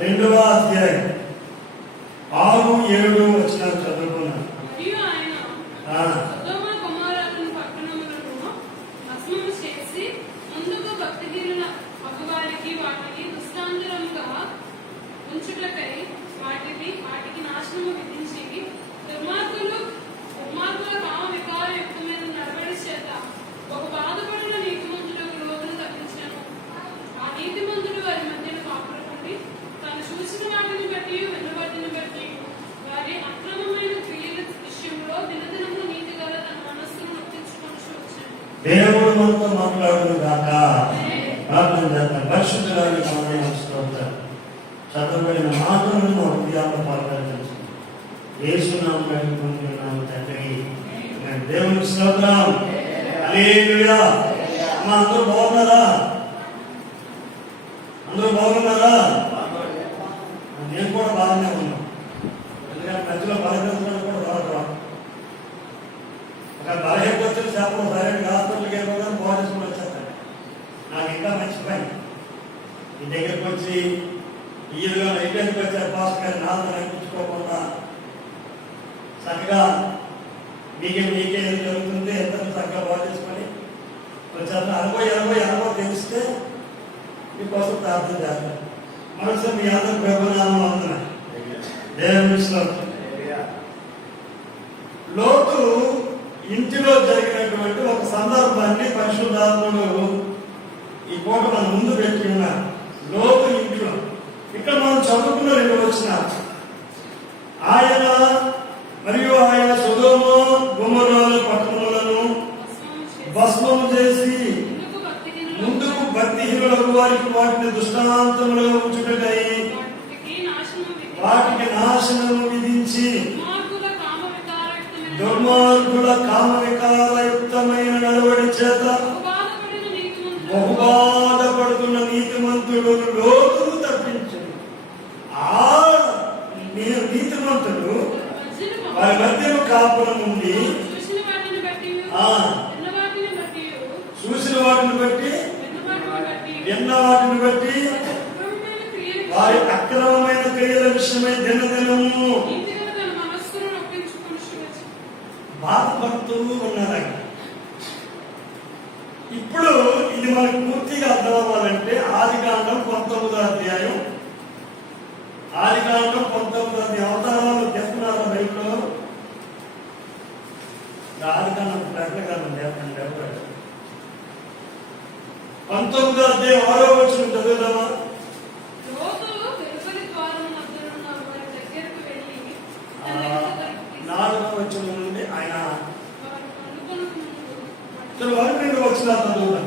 2వ అధ్యాయం 6, 7 వచనాలు చదువుకున్నాను. వాటికి నాశనము విధించి దుర్మార్గుల కామ వికార యుక్తమైన నడవడి చేత ఒక బాధపడిన నీతిమంతులకు లోతును తప్పించాను. ఆ నీతిమంతుడు వారి మధ్యన కాపురకుండి తాను చూసిన వాటిని బట్టి విన్న వాటిని బట్టి వారి అక్రమమైన క్రియల విషయంలో దినదినము నీతి గల తన మనస్సును నొప్పించుకొని వచ్చాను. దేవుడు మనతో మాట్లాడును గాక. ప్రార్థన చేద్దాం. పరిశుద్ధురాలికి వందనాలు స్తోత్రం. చదవబడిన మాటలను మా హృదయాల్లో పాల్గొనవచ్చు. యేసు నామములో వేడుకుంటున్నాము తండ్రి. దేవునికి స్తోత్రం. హల్లెలూయా. అందరూ బాగున్నారా? అందరూ బాగున్నారా? నేను కూడా బాగానే ఉన్నాను. ఎందుకంటే మధ్యలో బలహీనతలు కూడా రాదు. ఒక బలహీనతలు చేపలు సరైన హాస్పిటల్కి వెళ్ళిపోగానే బాగా చేసుకుని వచ్చేస్తాను. నాకు ఇంకా మర్చిపోయింది. ఈ దగ్గరికి వచ్చి ఈదుగా నైవేద్యకి వచ్చారు పాస్ గారి నాతో నడిపించుకోకుండా చక్కగా మీకే ఏది జరుగుతుంది ఎంత చక్కగా బాగా చేసుకొని వచ్చారు. 60 తెలిస్తే మీకోసం ప్రార్థన చేస్తారు. మనసు మీ అందరూ ప్రభునామం అందున్నాయి. దేవుని లోతు ఇంటిలో జరిగినటువంటి ఒక సందర్భాన్ని పరిశుద్ధాత్ముడు ఈ పూట మన ముందు పెట్టి ఉన్నారు. లోతు ఇంట్లో ఇక్కడ మనం చదువుకున్న 2 వచనాలు. ఆయన మరియు ఆయన సొదొమ గొమొర్రా పట్టణములను భస్మం చేసి ముందుకు భక్తిహీనులకు వారికి వాటిని దృష్టాంతములుగా ఉంచుటకై వాటికి నాశనము విధించి దుర్మార్గుల కామ వికారయుక్తమైన నడవడి చేత బహుబాధపడుతున్న నీతిమంతుడు లోతును తప్పించు. ఆ నీతిమంతుడు వారి మధ్యలో కాపురం ఉండి చూసిన వాటిని బట్టి విన్న వాటిని బట్టి వారి అక్రమమైన క్రియల విషయమై దినదినము బాధపడుతూ ఉన్నారంట. ఇప్పుడు ఇది మనకు పూర్తిగా అర్థం అవ్వాలంటే ఆదికాండం 19వ అధ్యాయం. ఆదికాండం 19వ అధ్యాయం అవతారాలు చెప్తున్నారు బైబిల్లో. ఆదికాండం ప్రకటన చెప్పండి. 19వ అధ్యాయం 6వ వచనం చదువుదామా? 4వ వచనం నుండి ఆయన 12 వచనాలు చదువుతాం.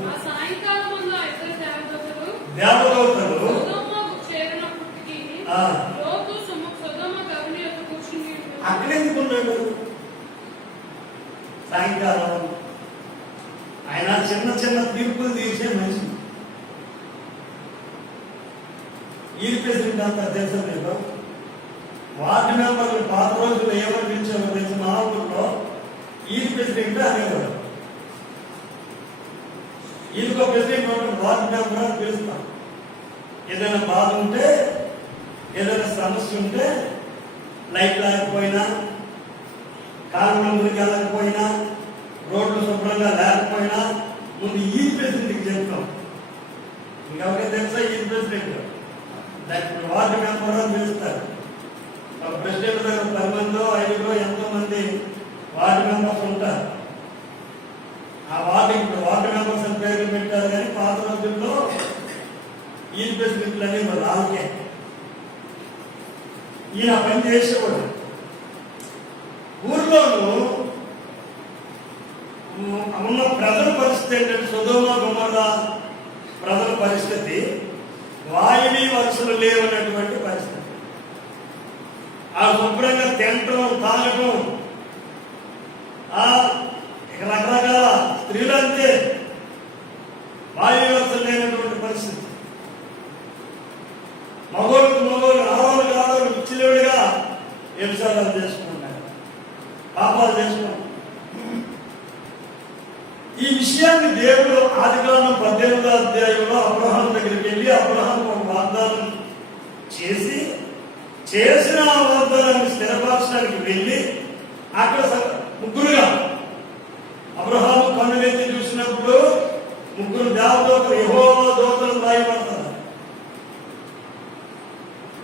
దేవదూతలు అక్కడెందుకున్నాడు? సాయంకాలం ఆయన చిన్న తీర్పులు తీసే మనిషి. ఈ ప్రెసిడెంట్ అంతా తెలుసా మీకు? వార్డు మెంబర్లు పాత రోజుల్లో ఏమని పిలిచారో తెలిసి మా ఊళ్ళో ఈ ప్రెసిడెంట్ అనేవారు. ఈయనకో ప్రెసిడెంట్ వార్డు మెంబర్ అని పిలుస్తాం. ఏదైనా బాధ ఉంటే, ఏదైనా సమస్య ఉంటే, లైట్ లేకపోయినా, కాలంలో ముందుకు వెళ్ళకపోయినా, రోడ్లు శుభ్రంగా లేకపోయినా ముందు ఈ ప్రెసిడెంట్కి చెప్తాం. ఇంకెవరికైనా తెలుసా ఈ ప్రెసిడెంట్? లేకపోతే వార్డు మెంబర్ అని పిలుస్తారు. ఒక ప్రెసిడెంట్ దగ్గర 10 మందో 5 ఎంతో మంది వార్డు మెంబర్స్ ఉంటారు. ఆ వార్డు మెంబర్స్ అని పేర్లు పెట్టారు. కానీ పాత రోజుల్లో ఈ ప్రెసిడెంట్లు అనేవారు. వాళ్ళకే ఈయన పని చేసేవాడు. ఊర్లోనూ ఉన్న ప్రజల పరిస్థితి ఏంటంటే, సొదొమ గొమొర్రా ప్రజల పరిస్థితి వాయుని వరుసలు లేవన్నటువంటి పరిస్థితి. ఆ శుభ్రంగా తినటం, తాగటం, రకరకాల స్త్రీలు అంతే వాయు వరుసలు లేనటువంటి పరిస్థితి. మగోళ్ళకు ఆడవాళ్ళకు విచ్చిలేవుడిగా వ్యభిచారాలు చేసుకుంటారు, పాపాలు చేసుకుంటారు. ఈ విషయాన్ని దేవుడు ఆదికాండం 18వ అధ్యాయంలో అబ్రహాం దగ్గరికి వెళ్ళి అబ్రహాం ఒక వాగ్దానం చేసి చేసిన వాగ్దానాన్ని స్థిరపరచడానికి వెళ్ళి అక్కడ ముగ్గురుగా అబ్రహాము కన్నులెత్తి చూసినప్పుడు ముగ్గురు దేవదూతలు యెహోవా దూతలు రాయబడతారు.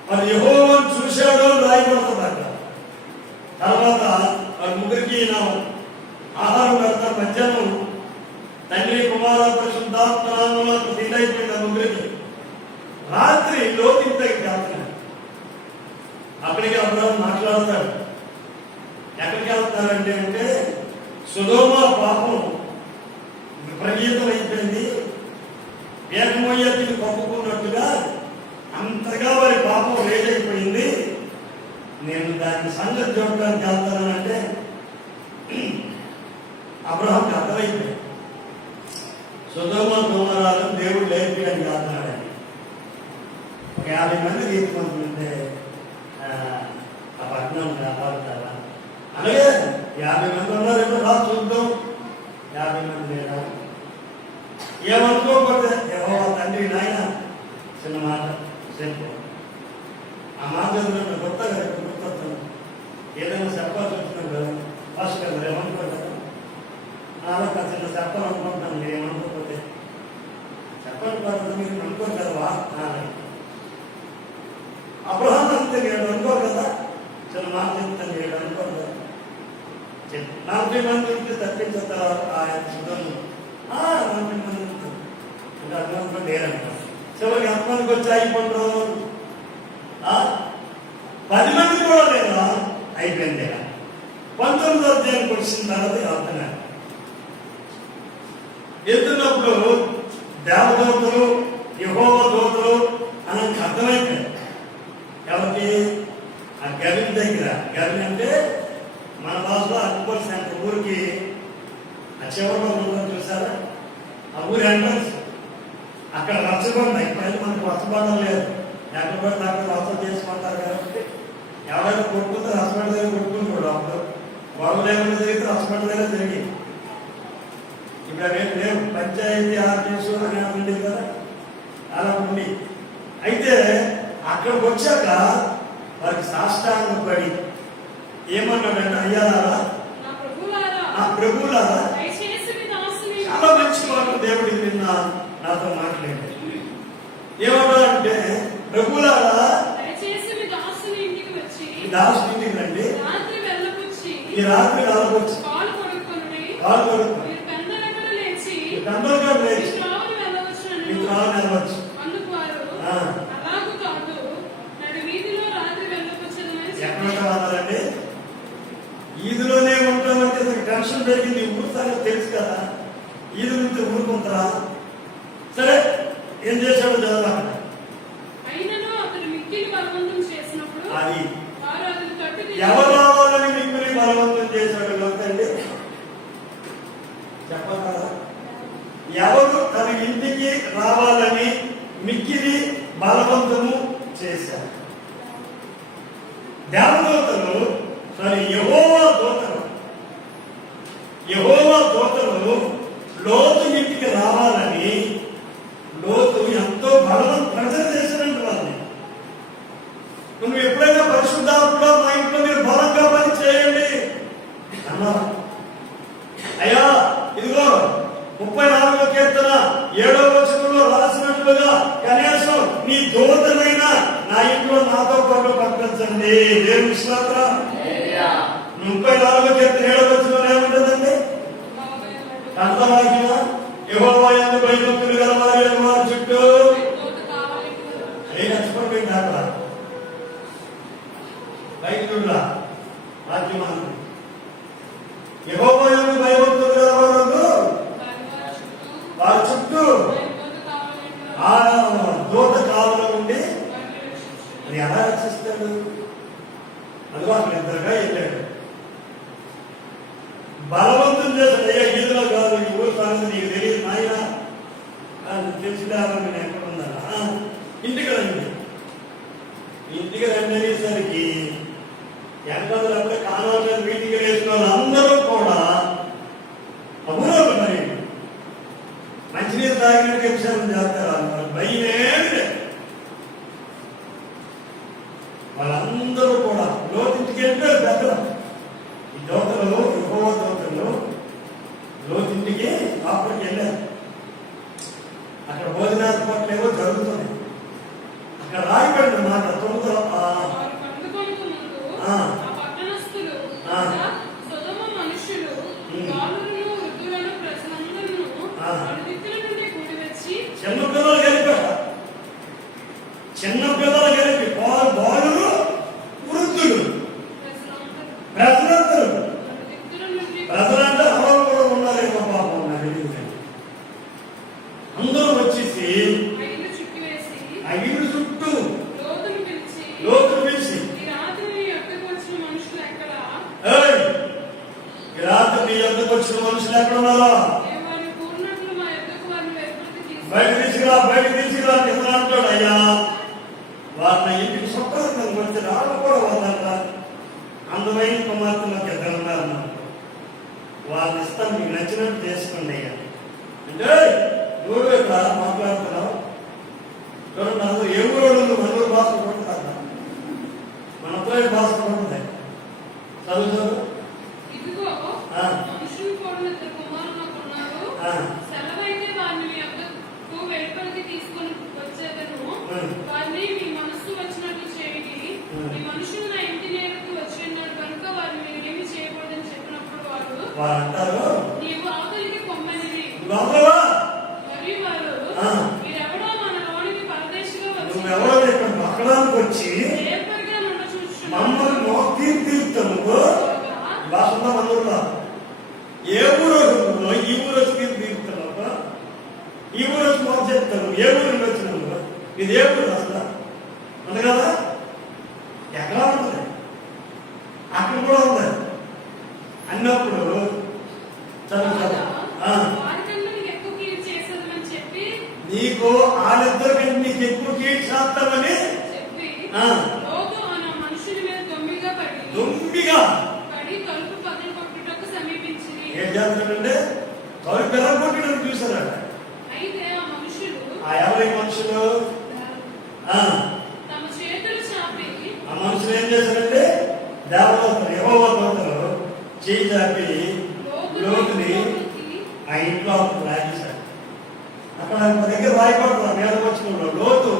మరి యెహోవాను చూశాడో రాయబడుతుంది అక్కడ. తర్వాత వారి ముగ్గురికి ఆహారం పెడతారు. మధ్యాహ్నం తండ్రి కుమార పరిశుద్ధాత్మ నామములో తిండైపోయింది ఆ ముగ్గురికి. రాత్రి లోకింతకి వెళ్తున్నాడు. అక్కడికి అబ్రహాము మాట్లాడతాడు. ఎక్కడికి వెళ్తారంటే అంటే సొదొమ పాపం విపరీతం అయిపోయింది. వేగమయ్యేది కప్పుకున్నట్టుగా అంతగా వారి పాపం రేటైపోయింది. నేను దాన్ని సంగతి చూడడానికి వెళ్తానంటే అబ్రహాంకి అర్థమైపోయింది. సొదొమ గొమొర్రాలను దేవుడు లేపేయడానికి వెళ్తున్నాడని. ఒక 50 మంది తీసుకుంటుంటే ఆ పట్టణం కాపాడుతారా అలాగే 50 మంది ఉన్నారేమో రా చూద్దాం. 50 మంది లేదా ఏమనుకోకపోతే యెహోవా తండ్రి నాయన చిన్న మాట చెప్పు. ఆ మాట కొత్తగా గుర్తొస్తాను. ఏదైనా చెప్పాల్సి వచ్చినాం కదా ఫస్ట్ కదా ఏమనుకో కదా నాలుగు చిన్న చెప్పాలనుకుంటున్నాను. మీరు ఏమనుకోకపోతే చెప్పండి కదా మీరు అనుకోరు కదా వా అబ్రహాం అంతే నేను అనుకోరు కదా చిన్న మాట చెప్తాను నేను అనుకోరు కదా 40 మంది ఉంటే తప్పించేస్తారు ఆయన సుధను 40 మంది ఉంటుంది ఇంకా అనుకుంటే లేరంట. చివరికి ఎంతమందికి వచ్చి అయిపోండ్రు 10 మంది కూడా లేదా అయిపోయింది. 19వ అధ్యాయానికి వచ్చిన తర్వాత వెళ్తున్నాడు. వెళ్తున్నప్పుడు దేవదూతలు యెహోవా దూతలు అని అర్థమైపోయింది. ఎవరికి ఆ గవి దగ్గర గవి అంటే మన భాషలో అక్బర్ సెంటర్ ఊరికి ఆ చివరిలో ఉందని చూసారా ఆ ఊరి ఎంట్రన్స్ అక్కడ రచ్చబండ. ఇప్పుడైతే మనకు రచ్చబండం లేదు. ఎక్కడ పడితే అక్కడ రచ్చ చేసుకుంటారు కాబట్టి ఎవరైనా కొట్టుకుంటే రచ్చబండ దగ్గర కొట్టుకుంటాడు. అప్పుడు గొడవ లేకుండా జరిగితే రచ్చబండ దగ్గర జరిగింది. ఇప్పుడు అవేం లేవు. పంచాయతీ ఆఫీసు అని ఉండేది కదా అలా ఉంది. అయితే అక్కడికి వచ్చాక వారికి సాష్టాంగం పడి ఏమన్నాడంటే అయ్యారా నా ప్రభువులారా చాలా మంచి మాటలు దేవుడి నిన్న నాతో మాట్లాడాడు. ఏమన్నాడంటే ప్రభువులారా దాసు ఇంటికి రండి ఈ రాత్రి వెళ్ళవచ్చు కాలు కొడుకుని పెందలుగా లేచి మీకు వెళ్ళవచ్చు. ఎక్కడ కావాలండి ఈదులోనే ఉంటామంటే టెన్షన్ పెరిగింది. ఊరు సంగతి తెలుసు కదా. ఈదు నుంచి ఊరుకుంటారా? సరే ఏం చేశాడు చదవాలి. అది ఎవరు రావాలని మిక్కుని బలవంతం చేశాడు లోకండి చెప్పాలి కదా. ఎవరు తన ఇంటికి రావాలని మిక్కిలి బలవంతము చేశారు. దేవదూతలు యెహోవా దూతలు లోతు ఇంటికి రావాలని లోతు ఎంతో బలవంతం ప్రెజర్ చేశారంట వాళ్ళని. నువ్వు ఎప్పుడైనా పరిశుద్ధాత్మలో మా ఇంట్లో మీరు బలంగా పని చేయండి అన్నారు. అయ్యా ఇదిగో 34వ కీర్తన 7వ వచనంలో రాసినట్లుగా కనీసం నీ దూతనైనా నా ఇంట్లో నాతో పాటు పంపించండి. దేవుని స్తోత్రం. 34వ కీర్తన 7వ వచనంలో ఏముంటుందండి? కంటవాకిన యెహోవా యందు భయభక్తులు గలవారి వారి చుట్టూ అదే నచ్చిపోయింది. అక్కడ బైకుడులా వాక్యం యెహోవా యందు భయభక్తులు గలవారు వారి చుట్టూ ఆ దూత కావలో ఉండి అది ఎలా రక్షిస్తాడు? అది అక్కడ ఇద్దరుగా వెళ్ళాడు. బలవంతం చేస్తాడు. అయ్యా ఈదులో కాదు ఈ ఊరు సంగతి నీకు తెలియదు నాయన తెలిసిదామని నేను ఎక్కడ ఉందా ఇంటికి రండి. ఇంటికి రండి అనేసరికి ఎంతమంది కానాలు వీటికి వేసిన వాళ్ళందరూ కూడా ఊరో మరి మంచినీరు తాగినట్టు విషయం చేస్తారు. భయమే వాళ్ళందరూ ఆ ఇల్లు చుట్టూ లోతును పిలిచి పిలిచి ఈ రాత్రి నీ యొద్దకు వచ్చిన మనుషులు ఎక్కడా? ఏయ్, ఈ రాత్రి నీ యొద్దకు వచ్చిన మనుషులు ఎక్కడ ఉన్నారా? మేము వారిని కూడినట్లు మా యొద్దకు వారిని వెలుపలికి బయట తీసుకురా అంటాడు. అయ్యా, వాళ్ళ ఇంటికి సొక్కలు వచ్చి రాళ్ళు కూడా వదలట. అందమైన కుమార్తెలకు ఇద్దరు ఉన్నారు. వాళ్ళ ఇష్టం మీకు నచ్చినట్టు చేసుకోండి అయ్యా అంటే నువ్వు ఇక్కడ మాట్లాడుతున్నావు. చూడండి, అందరూ ఏ ఊరు మనూరు భాష కొడుతున్నారు, మన అబ్బాయి భాష కొడుతుంది. చదువు ఇదిగో మనుషులు కూడిన ఇద్దరు కుమారులు నాకు ఉన్నారు. సెలవైతే వారిని మీ యొద్దకు వెలుపలికి తీసుకొని వచ్చేదను. వారిని మీ మనస్సు వచ్చినట్లు చేయండి. ఈ మనుషులు నా ఇంటి నేరకు వచ్చి ఉన్నాడు కనుక వారిని మీరు ఏమి చేయకూడదని చెప్పినప్పుడు వారు అంటారు, నీవు అవతలికి పొమ్మనిది. నువ్వెవరో మీరెవడో మన లోనికి పరదేశిగా వచ్చి ఇక్కడ పక్కడానికి వచ్చి ఏపరిగా నుండి చూస్తున్నాడు. మమ్మల్ని మోక్కి తీర్తాము భాషలో మనూరులో ఏ ఊరు ఈ ఊరు వచ్చి తీరుతున్నావు, ఈ ఊరు వచ్చి మాకు చెప్తాను. ఏ ఊరు నుండి వచ్చినాము, ఇది ఏ ఊరు అసలు ఉంది కదా, ఎక్కడ ఉంటుంది, అక్కడ కూడా ఉంది అన్నప్పుడు నీకు వాళ్ళిద్దరికి నీకు ఎక్కువ కీడు చేస్తామని దొంగిగా ఏం చేస్తాడంటే తలుపు పిల్లలు కొట్టినట్టు చూసారా? ఆ ఎవరి మనుషులు ఆ మనుషులు ఏం చేశారంటే దేవదూతలు యెహోవా చేయి చాపి లోతుని ఆ ఇంట్లో లాగేశాడు. అక్కడ దగ్గర రాయబడుతున్నారు మీద వచ్చిన లోతు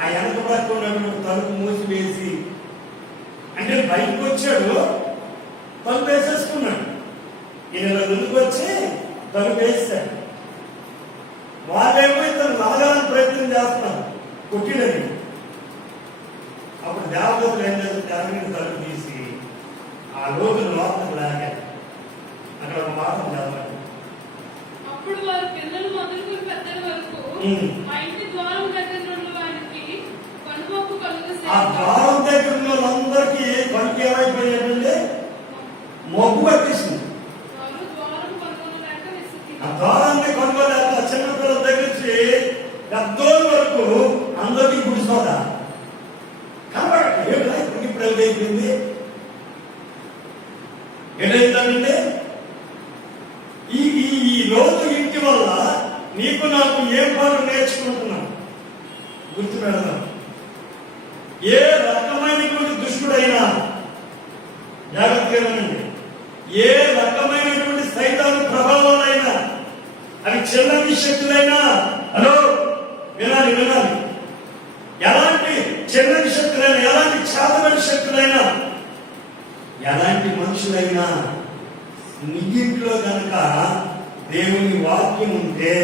ఆ వెనక పక్క ఉన్నటువంటి తలుపు మూసివేసి అంటే బయటకు వచ్చాడు, తలుపు వేసేసుకున్నాడు. ఈయన ముందుకు వచ్చి తలుపు వేసాడు. వాళ్ళేమో ఇతను లాగాలని ప్రయత్నం చేస్తున్నారు కొట్టినని. అప్పుడు దేవదూతలు ఏం చేస్తారు, తలుపు తీసి ఆ లోతుని లోపలికి లాగారు. అక్కడ ఒక మాట చదవండి. అప్పుడు వారు పిల్లలు మొదలుకొని పెద్దల వరకు ఆ ఇంటి ద్వారం దగ్గర నుండి వారికి కనుమొక్కు కలుగ ఆ ద్వారం దగ్గర ఉన్న వాళ్ళందరికీ పనికి ఏమైపోయాడంటే మొగ్గు పట్టేసింది. ఆ ద్వారాన్ని కొనుగోలేక చిన్నపిల్లల దగ్గర నుంచి పెద్దోళ్ళ వరకు అందరికీ గుడిసోదా కాబట్టి ఇప్పుడు ఏదైపోయింది ఏదైతుందంటే ఈ లోతు ఇంటి వల్ల నీకు నాకు ఏం పాటు నేర్చుకుంటున్నాం గుర్తు పెడదాం. ఏ రకమైనటువంటి దుష్టుడైనా జాగ్రత్తగా ఉండండి. ఏ రకమైనటువంటి సైతాను ప్రభావాలైనా అవి చిన్న శక్తులైనా హలో వినాలి ఎలాంటి చిన్న శక్తులైనా ఎలాంటి చేతబడి శక్తులైనా ఎలాంటి మనుషులైనా నీ ఇంట్లో కనుక దేవుని వాక్యం ఉంటే,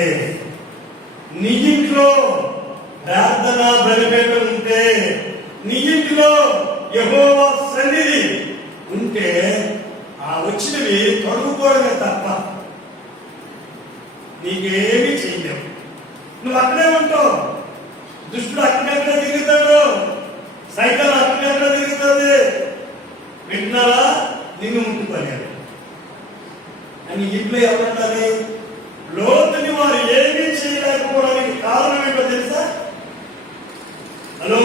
నీ ఇంట్లో ప్రార్థన బలిపేట ఉంటే, నీ ఇంట్లో యెహోవా సన్నిధి ఉంటే ఆ వచ్చినవి తొడుగుకోవడమే తప్ప నీకేమీ చేయలేవు. నువ్వు అక్కడే ఉంటావు. దుష్టుడు అక్కడెక్కడ తిరుగుతాడు, సైకిల్ అక్కడెక్కడ తిరుగుతుంది. వింటున్నారా? నిన్ను ముట్టుకోలేరు అని ఇంట్లో ఎవరుండాలి? లోతుని వారు ఏమీ చేయలేకపోవడానికి కారణం ఏంటో తెలుసా? హలో,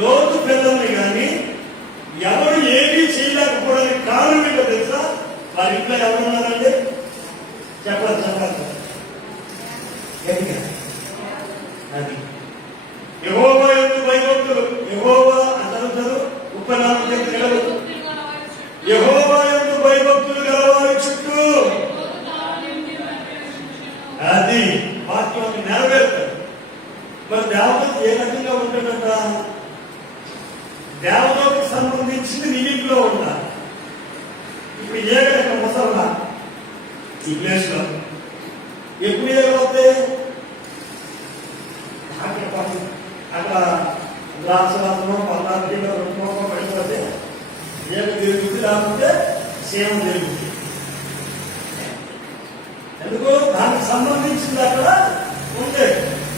లోతు పిల్లల్ని కానీ ఎవరు ఏమీ చేయలేకపోవడానికి కారణం ఏంటో తెలుసా? వారి ఇంట్లో ఎవరున్నారండి? చెప్పాలి అది యెహోవా యందు భయభక్తులు. యెహోవా అంటారు ఉపనామం దగ్గర యెహోవా యందు భయభక్తులు గలవారి చుట్టూ అది వాక్యాన్ని నెరవేరుతారు. మరి దేవత ఏ రకంగా ఉంటుందంట? దేవతకు సంబంధించింది నీ ఇంట్లో ఉండాలి. ఇప్పుడు ఏక ముసల్లా ఈ ప్లేస్ లో ఎప్పుడు ఏగొస్తే అక్కడ గ్లాసులో 14 కిలో 2 పడిపోతే ఏమి తిరుగుతుంది, లేకపోతే సేమ తిరుగుతుంది. ఎందుకో దానికి సంబంధించింది అక్కడ ఉంటే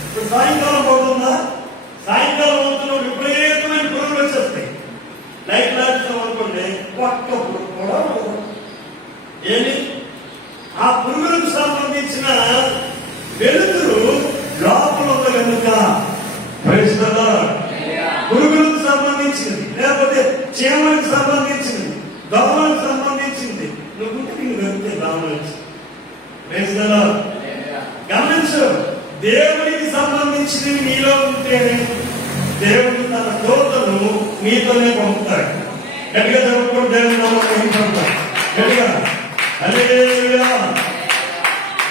ఇప్పుడు సాయంకాలం పోతుందా, సాయంకాలం అవుతున్న విపరీతమైన పురుగులు వచ్చేస్తాయి. లైట్ లాడుతాం అనుకోండి, ఒక్క పురుగు కూడా ఉండదు. ఏమి ఆ పురుగులకు సంబంధించిన వెలుతురు లోపల ఉంది కనుక పురుగులకు సంబంధించింది, లేకపోతే చీమలకు సంబంధించింది, దోమలకు సంబంధించింది. నువ్వు నీకు దొరికితే దోమలు గమనించు. దేవునికి సంబంధించినవి నీలో ఉంటేనే దేవుడు తన దూతను నీతోనే పంపుతాడు. గట్టిగా జరుపుకుంటూ దేవుని నామం గట్టిగా హల్లెలూయా.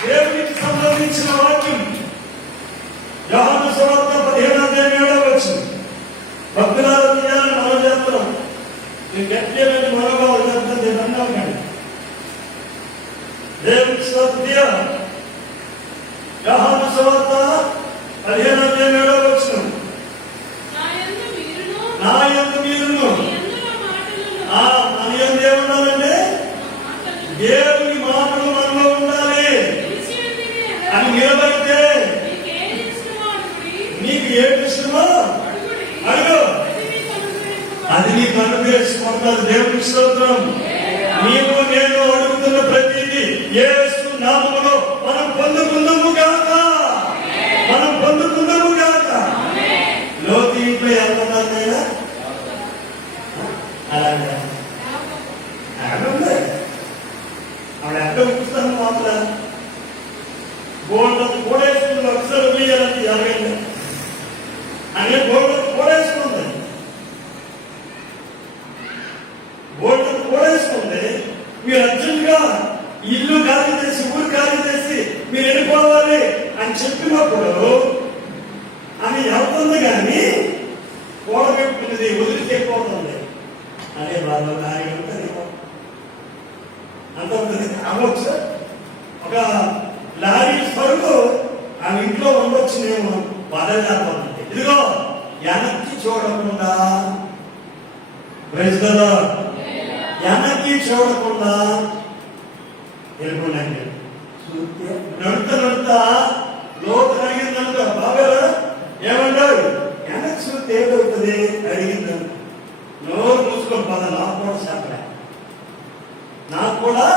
దేవునికి సంబంధించిన వాక్యం యోహాను సువార్త 15:7 భక్తులారా తీయాలని మనం చేస్తున్నాం. నేను గట్టిగా మనోభావాలు చెప్తాను, నేను అన్నాను కానీ దేవునికి స్తోత్రం. యోహాను సువార్త 15:7 నా యందు మీరును మన యందు ఏముండాలంటే దేవుని మాటలు మనలో ఉండాలి అని నిలబడితే నీకు ఏది ఇష్టమో అడుగు, అది నీకు అనుగ్రహించుకుంటారు. దేవునికి స్తోత్రం. నీవు నేను అడుగుతున్న ప్రతిదీ యేసు నామములో మనం పొందుకుందాము గాక, మనం పొందుకుందాము గాక. లోతు ఇంట్లో ఎంతమంది అలాగే ఆవిడ ఎక్కడ పుస్తకం మాత్ర గోల్డ్ కోడేసుకుంది, అక్షరం వేయాలని జరగండి అనే గోల్డ్ కోడేసుకుంది, గోల్డ్ కోడేసుకుంది. మీరు అర్జెంట్గా ఇల్లు ఖాళీ చేసి ఊరు ఖాళీ చేసి మీరు వెళ్ళిపోవాలి అని చెప్పినప్పుడు ఆమె వెళ్తుంది, కానీ కూడబెట్టుకున్నది వదిలిపోతుంది అనే బాధ కార్యం ఉంటుంది. అంత ఉంటుంది. అవ్వచ్చు ఒక లారీ సరుకు ఆమె ఇంట్లో ఉండొచ్చు, నేను బాధ చేస్తాను. ఇదిగో వెనక్కి చూడకుండా వెనక్కి చూడకుండా వెళ్ళిపోండి. నడుతా లోతు అడిగిందనుకో, బాగా ఏమంటారు వెనక్కి చూస్తే ఏదవుతుంది అడిగిందను. నోరు మూసుకొని పద, నాకు కూడా చెప్పలే, నాకు కూడా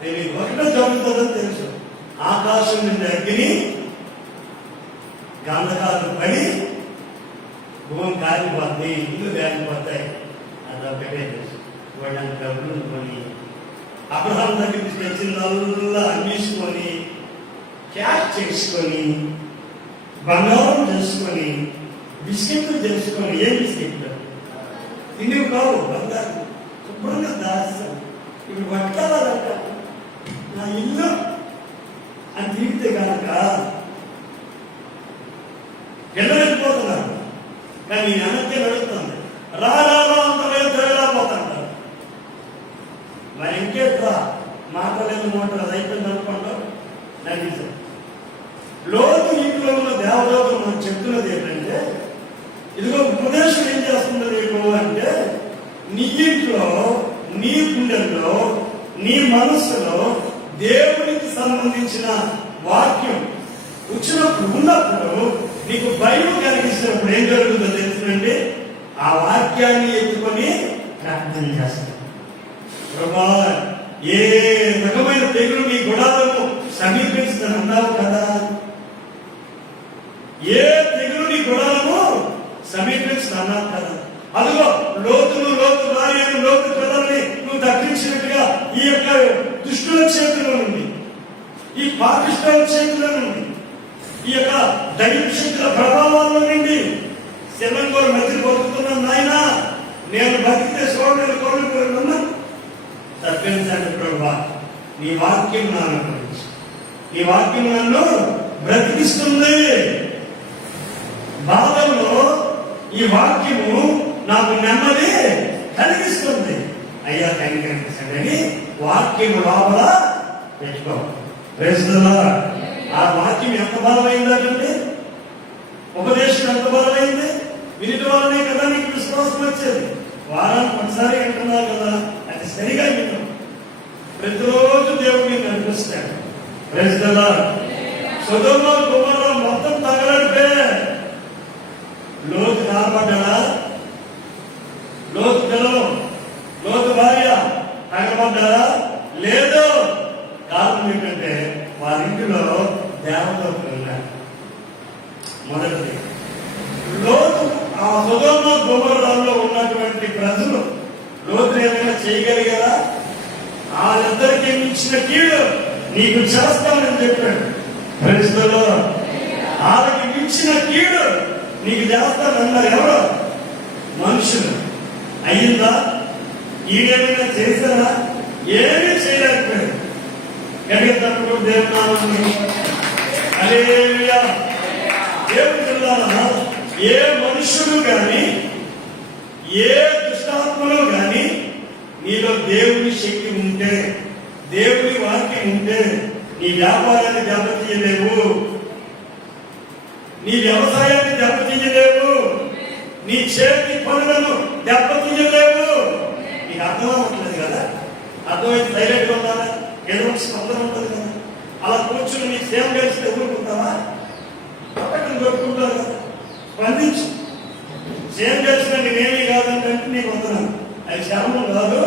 తెలియదు. ఒకటే జరుగుతుందని తెలుసు. ఆకాశం నుండి అగ్ని గంధకాలు పడి భూమి కాలిపోతాయి, ఇల్లు వేలిపోతాయి. అదొక్కటే తెలుసు. వాడిని డబ్బులు కొని అబ్రహాం దగ్గర తెచ్చిందల్లా అన్వేషించుకొని క్యాష్ చేసుకొని బంగారం చేసుకొని బిస్కెట్లు చేసుకొని, ఏం బిస్కెట్లు తిండివి కావు, బంగారం శుభ్రంగా దాస్తాను. ఇప్పుడు పట్టాలంట నా ఇల్లు అని తిరిగితే కనుక వెళ్ళిపోతున్నారు. కానీ వెనక్కి నడుస్తుంది, రాలా అంత వెళ్ళిపోతాంటారు. మరి ఇంకేట్రా మాట్లాడేది మాట్లాడదు అయిపోయింది అనుకుంటాం. నటించారు. లోతు ఇంట్లో ఉన్న దేవదూతలు మనం చెప్తున్నది ఏంటంటే, ఇదిగో ఉపదేశం ఏం చేస్తుంది నీకు అంటే, నీ ఇంట్లో నీ గుండెల్లో నీ మనస్సులో దేవునికి సంబంధించిన వాక్యం ఉన్నప్పుడు నీకు భయం కలిగిస్తున్నప్పుడు ఏం జరుగుతుందో తెలుసునండి, ఆ వాక్యాన్ని ఎత్తుకొని ప్రార్థన చేస్తాను. ప్రభా, ఏ రకమైన తెగులు నీ గుడాలను సమీపిస్తాను అన్నావు కదా, ఏ తెగులు నీ గుడాలను సమీపిస్తాను అన్నావు కదా. అదిగో లోతు భార్యను, లోతు పిల్లల్ని నువ్వు తగ్గించినట్టుగా ఈ యొక్క దుష్టుల చేతిలో నుండి, ఈ పాకిస్తాన్ చేతిలో నుండి, ఈ యొక్క దైవ శక్తుల ప్రభావాల నుండి శిలంగోలు మధ్య బతుకుతున్నాను నాయన. నేను బతికితే చూడలేదు కోరుకున్నా తప్పించండి ప్రభా. నీ వాక్యం నన్ను గురించి, నీ వాక్యం నన్ను బ్రతికిస్తుంది. బాధల్లో ఈ వాక్యము నాకు నెమ్మది కలిగిస్తుంది. అయ్యా కనికరించండి అని వాక్యం లోపల పెట్టుకో. ఆ వాక్యం ఎంత బలమైందంటే, ఉపదేశం ఎంత బలమైంది. వినిటి వల్లనే కదా నీకు విశ్వాసం వచ్చేది. వారానికి ఒకసారి అంటున్నావు కదా, అది సరిగా విను. ప్రతిరోజు దేవుడిని నడిపిస్తాడు. Praise the Lord. Sodom Gomorrah మొత్తం తగలడితే లోతు కాపాడ్డా? లోతు పిల్లలు, లోతు భార్య తగలబడ్డారా? లేదు. కారణం ఏంటంటే వారింటిలో దేవతలు ఉన్నారు. మొదటిది, లోతు ఆ సొదొమ గొమొర్రాలో ఉన్నటువంటి ప్రజలు లోతు ఏమైనా చేయగలిగారా? వాళ్ళందరికీ మించిన కీడు నీకు చేస్తానని చెప్పాడు. Praise the lord. వాళ్ళకి మించిన కీడు నీకు చేస్తానన్నారు. ఎవరు? మనుషులు. అయ్యిందా? ఈడేమైనా చేశారా? ఏమీ చేయలేకపోయాడు. గడిగేటప్పుడు దేవునామని హల్లెలూయా. దేవుని జిల్లాలో ఏ మనుషులు కానీ ఏ దుష్టాత్మలు కానీ నీలో దేవుని శక్తి ఉంటే, దేవుని వాక్యం ఉంటే నీ వ్యాపారాన్ని దెబ్బతీయలేవు, నీ వ్యవసాయాన్ని దెబ్బతీయలేవు, నీ చేతి పనులను దెబ్బతీయలేవు. నీకు అర్థం అవ్వట్లేదు కదా? అర్థమైతే సైలెంట్ గా ఉండాలా? ఏదో స్పందన ఉంటుంది కదా? అలా కూర్చుని నీకు సేవ చేస్తే ఊరుకుంటావా? పక్కన కొట్టుకుంటారు కదా? స్పందించు. సేవ చేసిన నేనేమీ కాదంటే నీకు వందనాలు. అది శరణం కాదు.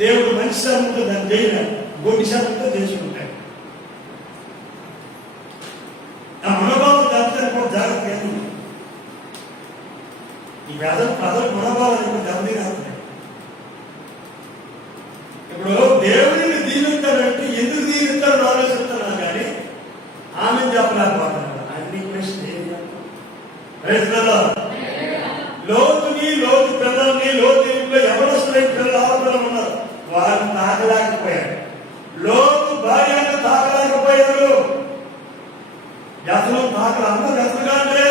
దేవుడు మంచి శరణంతో దాన్ని చేయలేదు, గొడ్డి శరణంతో చేసుకుంటాడు. ఆ మనోభావం దాటితే కూడా జాగ్రత్త. ఈ ప్రజల మనోభావాలు ఇప్పుడు దెబ్బతీరాలి. ఇప్పుడు దేవుడిని దీవిస్తాడంటే ఎందుకు దీవిస్తాడని ఆలోచిస్తున్నాను కానీ ఆమె చెప్పలేకపోతున్నాడు. అన్ని ప్రశ్న ఏం చెప్తాం? లోతుని, లోతు పిల్లల్ని, లోతు ఇంట్లో ఎవరొస్తున్న పిల్లలు ఆడపిల్లలు ఉన్నారు, వారిని తాకలేకపోయాడు. లోతు భార్యను తాకలేకపోయారు. వ్యసనం తాకలు అందరూ వ్యసనగా అంటే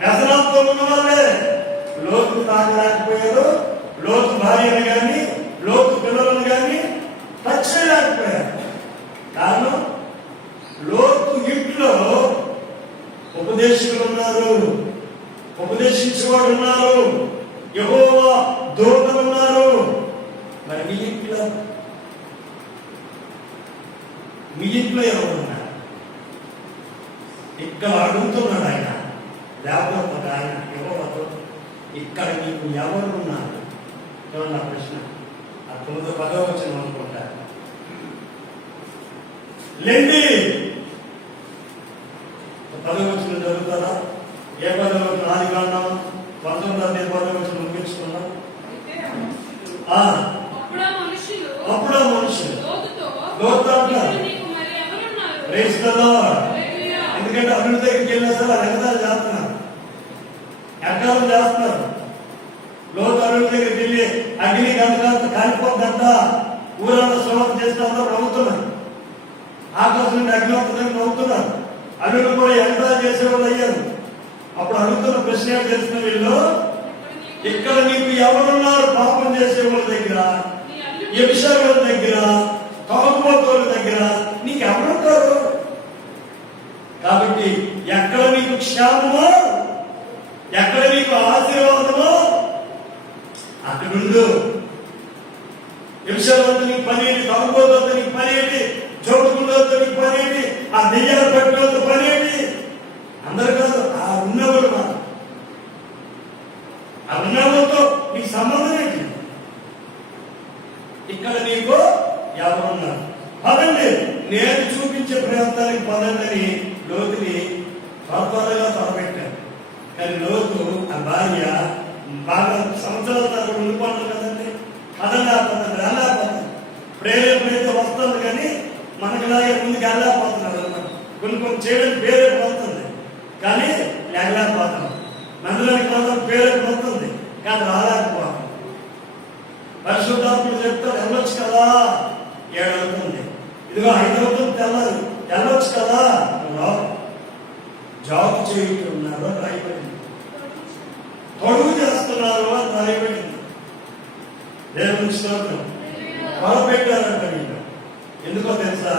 వ్యసనంతో ఉన్న వాళ్ళే. లోతు తాకలేకపోయారు. లోతు భార్యను కానీ లోతు పిల్లలను కానీ టచ్ చేయలేకపోయారు. కారణం, లోతు ఇంట్లో ఉపదేశకులు ఉన్నారు, ఉపదేశించేవాడు ఉన్నారు, యెహోవా దూతలు ఉన్నారు. మరి మీ ఇంట్లో ఎవరు ఉన్నారు? ఇక్కడ అడుగుతున్నాడు ఆయన, లేకపోతే ఆయన యెహోవాతో ఇక్కడ మీకు ఎవరు ఉన్నారు? చూడండి ఆ ప్రశ్న. ఆ 9-10 వచ్చిన అనుకుంటారు. లేండి 10 వచ్చిన జరుగుతారా? ఏ 10 వచ్చిన? ఆది కాండం 19-10 వచ్చిన ముగించుకున్నాం. అప్పుడు ఆ మనుషులు లోతు అంటారు. Praise the lord. ఎందుకంటే అభివృద్ధి దగ్గరికి వెళ్ళినా సరే ఎగతాళి చేస్తున్నారు, ఎగతాళం చేస్తున్నారు. లోతు అభివృద్ధి దగ్గరికి వెళ్ళి అగ్ని గంట కాలిపోద్దంట, ఊరంతా సులభం చేసిన అందరూ నవ్వుతున్నారు. ఆకాశం నుండి అగ్ని వస్తుందని నవ్వుతున్నారు. అల్లుడు కూడా ఎగతాళి చేసేవాళ్ళు అయ్యారు. అప్పుడు అడుగుతున్న ప్రశ్న ఏంటి తెలిసిన వీళ్ళు? ఇక్కడ నీకు ఎవరున్నారు? పాపం చేసేవాళ్ళ దగ్గర, వ్యభిచారుల దగ్గర, తాగుబోతుల దగ్గర నీకు ఎవరుంటారు? కాబట్టి ఎక్కడ నీకు క్షేమమో, ఎక్కడ నీకు ఆశీర్వాదమో అక్కడుండు. వ్యభిచారులతో నీకు పనేంటి? తాగుబోతులతో నీకు పనేంటి? జోటుకులతో నీకు పనేంటి? ఆ దెయ్యాల పట్టులతో పనేంటి? అందరు కాదు, ఆ ఉన్నవాడు. ఆ ఉన్నవాడితో నీకు సంబంధం ఏంటి? ఇక్కడ నీకు ఎవరున్నారు? పదండి, నేను చూపించే ప్రాంతానికి పదండి లోతుని త్వరగా త్వరపెట్టాను. కానీ లోతు ఆ భార్య బాగా సంవత్సరాల తర్వాత ఉండిపోతుంది కదండి. వెళ్ళలేకపోతుంది. ప్రేరేపణ అయితే వస్తుంది కానీ మనకులాగే ముందుకు వెళ్ళలేకపోతున్నారు అన్నమాట. కొన్ని చేయడానికి ప్రేరేపణ వస్తుంది కానీ లేకపోతున్నాం. మందిరానికి మాత్రం ప్రేరేపణ వస్తుంది కానీ రాలేకపోతాం. పరిశుద్ధాత్ముడు చెప్తే వెళ్ళొచ్చు కదా, 7 అవుతుంది, ఇదిగో 5 అవుతుంది, తెల్లాలి వెళ్ళొచ్చు కదా. జాబ్ చేయుతున్నారు అని రాయబడింది, తొడుగు చేస్తున్నారు అని రాయబడింది. దేవుని స్తోత్రం. మొదలుపెట్టారంట వీళ్ళు. ఎందుకో తెలుసా?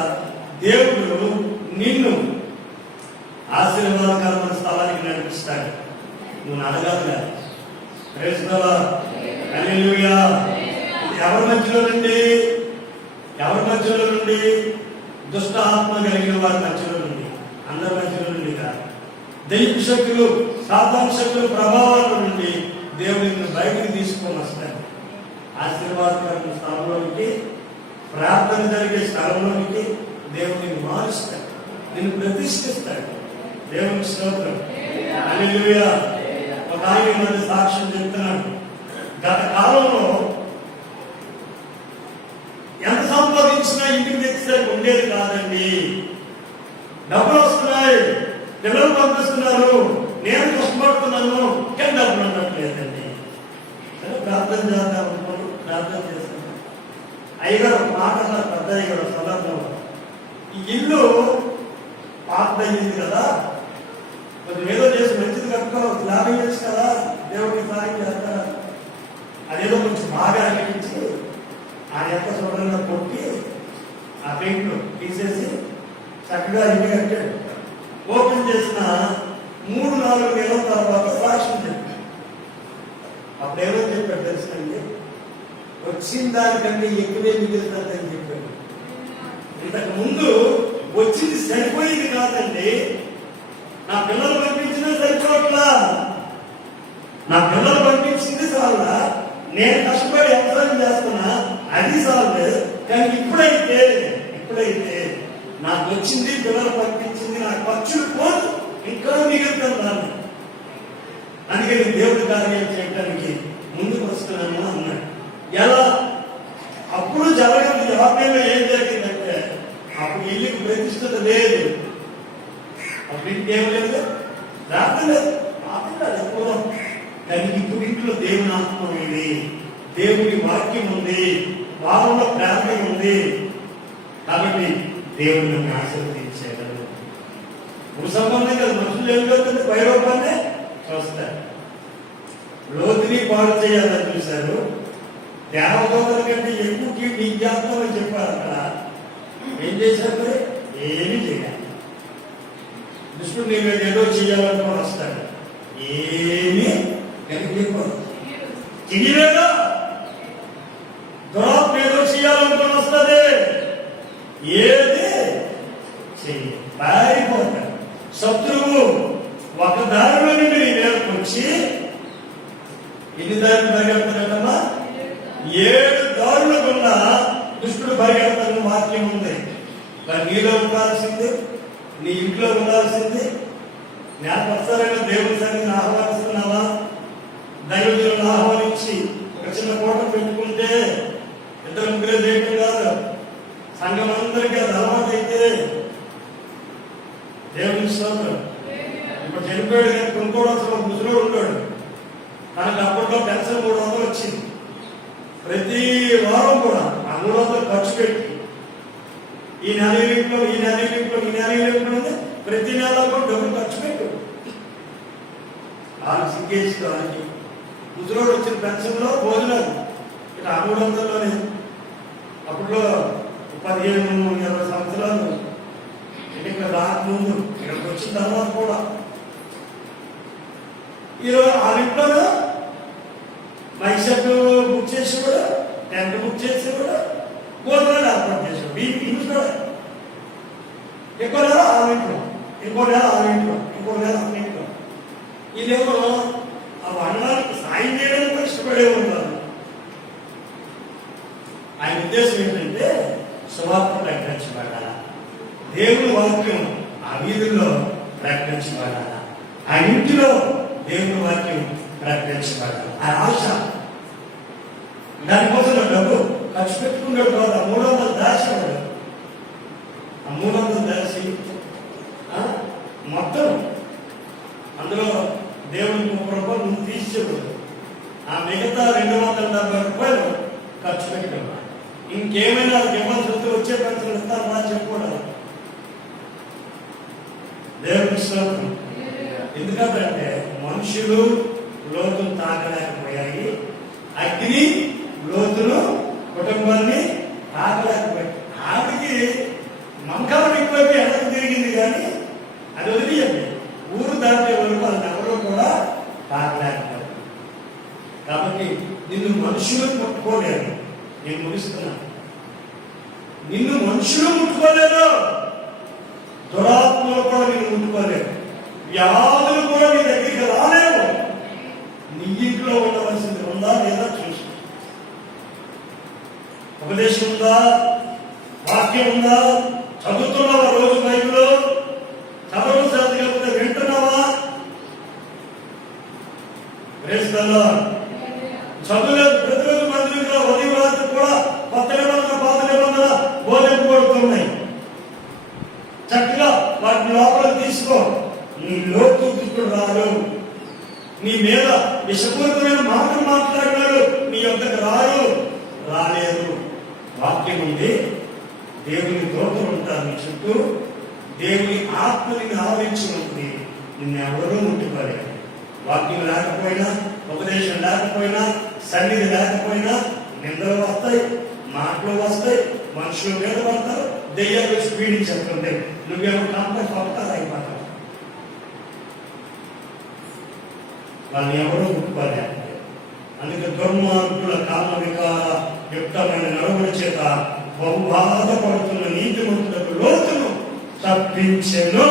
దేవుడు నిన్ను ఆశీర్వాదకరమైన స్థలానికి నడిపిస్తాడు. నువ్వు అడగాలి. Praise the Lord. హల్లెలూయా. ఎవరి మధ్యలో నుండి దుష్ట ఆత్మ కలిగిన వారి మధ్యలో నుండి, అందరి మధ్యలో నుండి కాదు, దైవ శక్తులు, సాతాను శక్తుల ప్రభావాల నుండి దేవుడిని బయటికి తీసుకొని వస్తాడు. ఆశీర్వాదకరమైన స్థలంలోనికి, ప్రార్థన జరిగే స్థలంలోనికి దేవుడిని మారుస్తాడు, నిన్ను ప్రతిష్ఠిస్తాడు. దేవుని స్తోత్రం. హల్లెలూయా. ఒక ఆయన మధ్య సాక్ష్యం చెప్తున్నాడు. గత కాలంలో ఎంత సంపాదించినా ఇంటికి తెచ్చేసరికి ఉండేది కాదండి. డబ్బులు వస్తున్నాయి, పిల్లలు పంపిస్తున్నారు, నేను కష్టపడుతున్నాను, కానీ డబ్బులు ఉండట్లేదండి. ప్రార్థన చేద్దాం అనుకోను, ప్రార్థన చేస్తున్నాను. అయ్యగారు ఒక మాట అన్నారు, పెద్ద అయ్యగారు సందర్భంలో, ఈ ఇల్లు పాత అయింది కదా, కొంచెం ఏదో చేసి మంచిది కట్టుకోవచ్చు, లాభం చేయొచ్చు కదా, దేవుడికి సహాయం చేస్తారా, అదేదో కొంచెం బాగా అనిపించి ఆ యొక్క చూడంగా కొట్టి ఆ పెయింట్లు తీసేసి చక్కగా ఇల్లు కట్టాడు. ఓపెన్ చేసిన 3-4 నెలల తర్వాత సాక్ష్యం చెప్పాడు. అప్పుడేమో చెప్పాడు తెలుసునండి, వచ్చిన దానికంటే ఎక్కువే మిగులుతుందని చెప్పాడు. ఇంతకు ముందు వచ్చింది సరిపోయింది కాదండి, నా పిల్లలు పంపించినా సరిపోవట్లా, నా పిల్లలు పంపించింది చాలా, నేను కష్టపడి వ్యవసాయం చేస్తున్నా అది చాలు. కానీ ఇప్పుడైతే నాకు వచ్చింది, పిల్లలు పంపించింది, నాకు ఖర్చులు పోదు, ఇంకా మిగులుతున్నాను, అందుకని దేవుడి కార్యాలు చేయడానికి ముందుకు వస్తున్నాను అన్నాడు. ఎలా? అప్పుడు జరగదు. యాభైలో ఏం జరిగిందంటే అప్పుడు ఇల్లుకి ప్రతిష్టత లేదు, అప్పుడు ఇంకేం లేదు, రాలేదు, ఎక్కువ. కానీ ఇప్పుడు ఇంట్లో దేవుని ఆత్మ ఉంది, దేవుడి వాక్యం ఉంది, వాళ్ళలో ప్రార్థన ఉంది. కాబట్టి దేవుడిని నన్ను ఆశీర్వదించేయగలరు. భూ సంబంధం కదా, మనుషులు ఏం జరుగుతుంది, పైరూపాన్ని చూస్తారు. లోతుని పాడు చేయాలని చూశారు, దేవదూతల కంటే ఎక్కువ నీ జ్ఞాపకం అని చెప్పారు. అక్కడ ఏం చేశారు? ఏమీ చేయాలి. దుష్టుడు నీ మీద ఏదో చేయాలంటే వస్తాడు, ఏమీ కలిగిపోదు. తిరిగిలేదా దురాత్మ ఏదో చేయాలనుకుని వస్తుంది, ఏది చెయ్యి పారిపోతాడు. శత్రువు ఒక దారిలో నుండి నీ మీదకి వచ్చి ఎన్ని దారులు పరిగెడతాడమ్మా? 7 దారుల గుండా దుష్టుడు పరిగెడతాడని వాక్యం ఉంది. మరి నీలో ఉండాల్సింది, నీ ఇంట్లో ఉండాల్సింది. జ్ఞాపకసారైనా దేవుని సన్నిధిని ఆహ్వానిస్తున్నావా? దైవజనులను ఆహ్వానించి ఒక చిన్న కోట పెట్టుకుంటే 2-3 చేయటం కాదు, సంఘం అందరికీ అది అలవాటు అయితే దేవుని స్తోత్రం. ఇప్పుడు చనిపోయాడు కానీ కొనుక్కోవడం ఒక ముసలోడు ఉంటాడు, తనకు అప్పట్లో పెన్షన్ 300 వచ్చింది. ప్రతి వారం కూడా ఆ 300 ఖర్చు పెట్టి ఈ నెల ప్రతి నెల కూడా డబ్బులు ఖర్చు పెట్టు. వాళ్ళు సిగ్గేసుకోవాలి. ముసలోడు వచ్చిన పెన్షన్లో భోజనాలు ఇట్లా 300లోనే. అప్పట్లో 15-20 సంవత్సరాలు ఇక్కడ రాకముందు, ఇక్కడికి వచ్చిన తర్వాత కూడా ఈరోజు ఆ ఇంట్లో మైక్ సెట్ బుక్ చేసి కూడా, టెంట్ బుక్ చేసి కూడా భోజనాలు ఏర్పాటు చేసాడు. ఇంటి కూడా ఎక్కువ నెల ఆ ఇంట్లో, ఇంకో నెల ఆ ఇంట్లో, ఇంకో నెల ఆ ఇంట్లో. ఇదేమో ఆ వండడానికి సాయం చేయడానికి ఇష్టపడే ఉంటారు. ఆయన ఉద్దేశం ఏంటంటే సువార్త ప్రకటించబడాల, దేవుని వాక్యం ఆ వీధుల్లో ప్రకటించబడాల, ఆ ఇంటిలో దేవుని వాక్యం ప్రకటించబడాలి. ఆ ఆశ, దానికోసం డబ్బు ఖర్చు పెట్టుకున్నాడు కాదు. ఆ 300 దాచేవాడు. ఆ 300 దాచి మొత్తం అందులో దేవునికి 30 రూపాయలు ముందు తీసేవాడు. ఆ మిగతా 270 రూపాయలు ఖర్చు పెట్టుకున్నాడు. ఇంకేమైనా ఇవ్వాల్సి వస్తే వచ్చే ఖర్చులు ఇస్తారా చెప్పుకోవడం. దేవుని స్తోత్రం. ఎందుకంటే మనుషులు లోతును తాకలేకపోయాయి, అగ్ని లోతును కుటుంబాన్ని తాకలేకపోయాయి. ఆవిడికి మంకాలం ఎక్కువైపు ఎడకు తిరిగింది, కానీ అది వదిలియండి. ఊరు దాటే వరకు అది ఎవరో కూడా తాకలేకపోయారు. కాబట్టి నిన్ను మనుషులు పట్టుకోలేరు. నేను ముగిస్తున్నాను. నిన్ను మనుషులు ముట్టుకోలేదు, దురాత్మలు కూడా నిన్ను ముట్టుకోలేదు, వ్యాధులు కూడా నీ దగ్గరికి రాలేవు. నీ ఇంట్లో ఉండవలసింది ఉందా లేదా చూసు. ఉపదేశం ఉందా, వాక్యం ఉందా, చదువుతున్నావా రోజు బైబిల్, చదవడం శ్రద్ధ కలిగితే వింటున్నావా? చదువులేదు, ప్రతిరోజు మందిరంలో ఉదయం రాత్రి కూడా కొత్త నిబంధన పాత నిబంధన బోధింపబడుతున్నాయి. చక్కగా వాటిని లోపల తీసుకో. నీ లోతు దుష్టుడు రాడు, నీ మీద విషపూరితమైన మాటలు మాట్లాడినాడు, నీ యొక్కకు రాడు, రాలేదు. వాక్యం ఉంది, దేవుని దూతలు ఉంటారు నీ చుట్టూ, దేవుని ఆత్మని ఆవరించి ఉంటుంది, నిన్నెవరూ ముట్టుకోలేదు. వాక్యం లేకపోయినా, ఉపదేశం లేకపోయినా, సన్నిధి లేకపోయినా నిందలు వస్తాయి, మాటలు వస్తాయి, మనుషులు మీద పడతారు, దెయ్యాలు వచ్చి పీడించేస్తుంటే నువ్వేమో కంపెనీ పడతారు అయిపోతావు. వాళ్ళని ఎవరూ ముట్టుకోలేదు. అందుకే దుర్మార్గుల కామ వికార యుక్తమైన నడుముల చేత బహుబాధపడుతున్న నీతిమంతులకు లోతును తప్పించెను.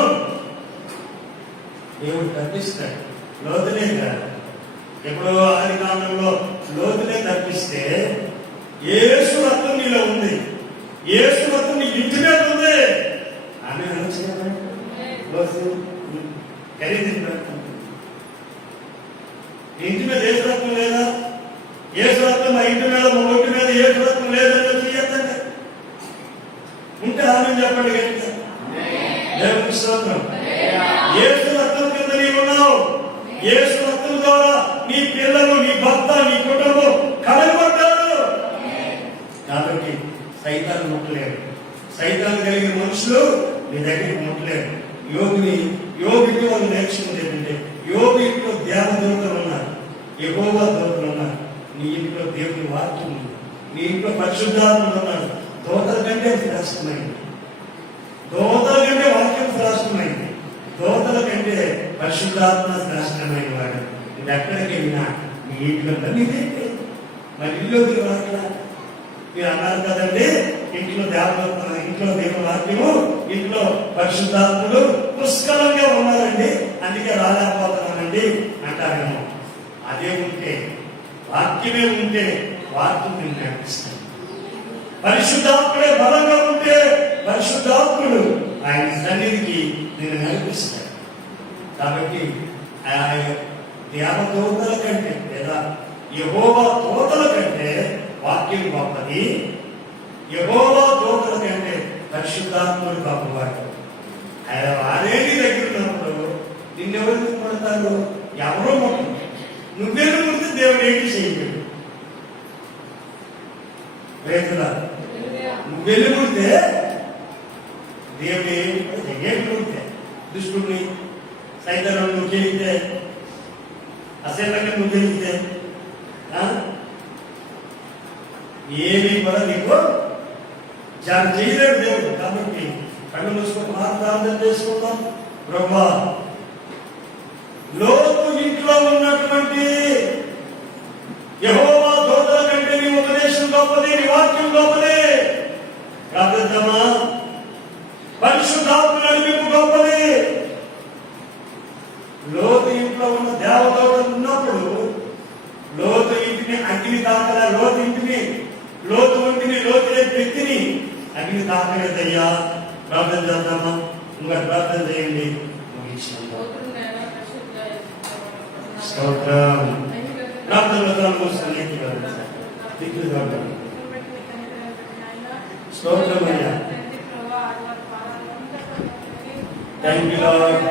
దేవుడు తప్పిస్తాడు, లోతునే కాదు. ఎప్పుడో ఆది కాలంలో లోతునే తప్పిస్తే యేసు రక్తం నీలో ఉంది, యేసు రక్తం నీ ఇంటి మీద ఉంది. ఆమె ఖరీదు ఇంటి మీద యేసు రక్తం లేదా? యేసు రక్తం మా ఇంటి మీద, మా ఒంటి మీద యేసు రక్తం లేదని చెయ్యొద్దండి. ఉంటే ఆమె చెప్పండి గట్టిగా. దేవునికి స్తోత్రం. యేసు రక్తం కింద నీవు ఉన్నావు. యేసు రక్తం ద్వారా నీ పిల్లలు, నీ భర్త, నీ కుటుంబం కడగబడ్డారు. కాబట్టి సైతాన్ని ముట్టలేరు. సైతాన్ని కలిగిన మనుషులు నీ దగ్గరికి ముట్టలేరు. యోగికి వాళ్ళు నేర్చుకుంది ఏంటంటే, యోగి ఇంట్లో దేవదూతలు ఉన్నారు, యెహోవా దూతలు ఉన్నారు. నీ ఇంట్లో దేవుని వాక్యం ఉంది, నీ ఇంట్లో పరిశుద్ధాత్మలు ఉన్నారు. దూతల కంటే శ్రేష్టమైంది, దూతల కంటే వాక్యం శ్రేష్టమైంది, దూతల కంటే పరిశుద్ధాత్మ శ్రేష్టమైన వాడు. ఇది ఎక్కడికి వెళ్ళినా మీ ఇంట్లో నీదైతే మరి ఇల్లుకి రాట్లా. మీరు అన్నారు కదండి, ఇంట్లో దేవుని వాక్యము, ఇంట్లో పరిశుద్ధాత్ములు పుష్కలంగా ఉన్నారండి, అందుకే రాలేకపోతున్నానండి అంటారేమో. అదే ఉంటే, వాక్యమే ఉంటే వాక్యం నేను నేర్పిస్తాను. పరిశుద్ధాత్ముడే బలంగా ఉంటే పరిశుద్ధాత్ముడు ఆయన సన్నిధికి నేను నడిపిస్తాడు. కాబట్టి దేవదూతల కంటే లేదా యెహోవా దూతల కంటే వాక్యం గొప్పది, యెహోవా దూతల కంటే పరిశుద్ధాత్ముడు గొప్పవాడు. ఆయన వాడేది దగ్గర ఉన్నప్పుడు నిన్నెవరు పడతారు? ఎవరో ముట్టరు. నువ్వెళ్ళు ముడితే దేవుడు ఏంటి చేయలేడు. నువ్వెళ్ళు ముడితే దేవుడు ఏంటి ముడితే దుష్టుడిని, సైతాన్ని నువ్వు గెలిగితే, అసహ్యంగా నువ్వు గెలిగితే ఏమి కూడా నీకు చాలా చేయలేడు దేవుడు. కాబట్టి కళ్ళు మూసుకొని ప్రార్థన చేసుకుందాం. బ్రహ్మ లోతు ఇంట్లో ఉన్నటువంటి యెహోవా దూతల కంటే నీ ఉపదేశం గొప్పది, నీ వాక్యం గొప్పది. ప్రార్థిద్దామా? పరిశుద్ధాత్మ నడిపింపు గొప్పది. లోతు ఇంట్లో ఉన్న దేవదూతలు ఉన్నప్పుడు లోతు ఇంటిని అగ్ని తాకల, లోతు ఇంటిని, లోతు ఒంటిని, లోతులే వ్యక్తిని అగ్ని తాకలేదయ్యా. ప్రార్థన చేద్దామా? ఇంకా ప్రార్థన చేయండి. స్తోత్రం. ప్రార్థనలో మూసుకొని స్తోత్రం అయ్యా. Thank you lord.